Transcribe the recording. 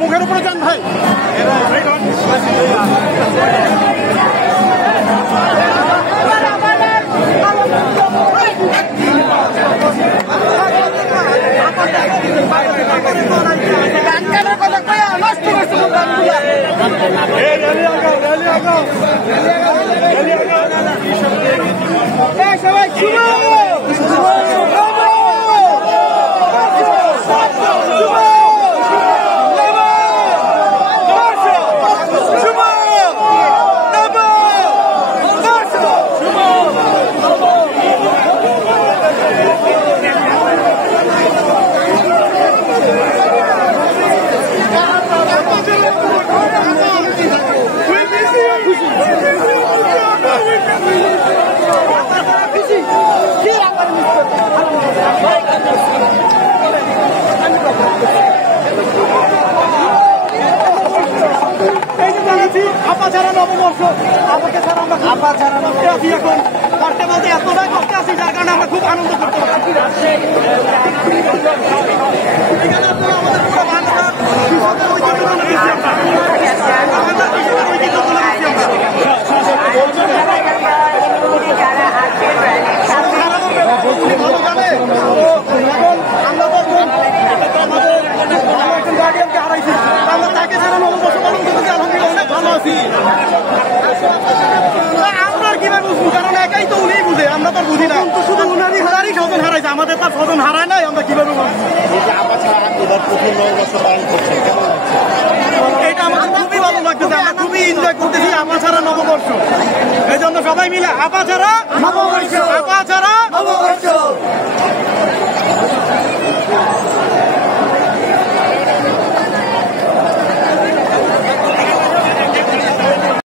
মুখের উপরে যান ভাই। আপা ছাড়া নববর্ষ, আমাকে ছাড়া আমরা আপা ছাড়া করতে আছি। এখন করতে বলতে এতটাই করতে আছি যার কারণে আমরা খুব আনন্দ করতে পারছি। এখানে আপনারা আমাদের পুরো বাংলার কৃষকের ঐতিহ্য তুলে দিচ্ছি আমরা, আমাদের কৃষকের ঐতিহ্য তুলে দিচ্ছি আমরা। ভালো জানে এখন আমরা তো আমাদের একজন গার্ডিয়ানকে হারাইছি, আমরা তাকে ছাড়া নববর্ষ পালন করতে আলহামদুলিল্লাহ অনেক ভালো আছি। আমরা কিভাবে বুঝবো, কারণ একাই তো উনিই বুঝে, আমরা তো বুঝি না। শুধু উনারই স্বজন হারাইছে, আমাদের তার স্বজন হারায় নাই, আমরা কিভাবে বুঝবো? এটা আমাদের খুবই ভালো লাগতেছে, আমরা খুবই এনজয় করতেছি আপা ছাড়া নববর্ষ। এই জন্য সবাই মিলে আপা ছাড়া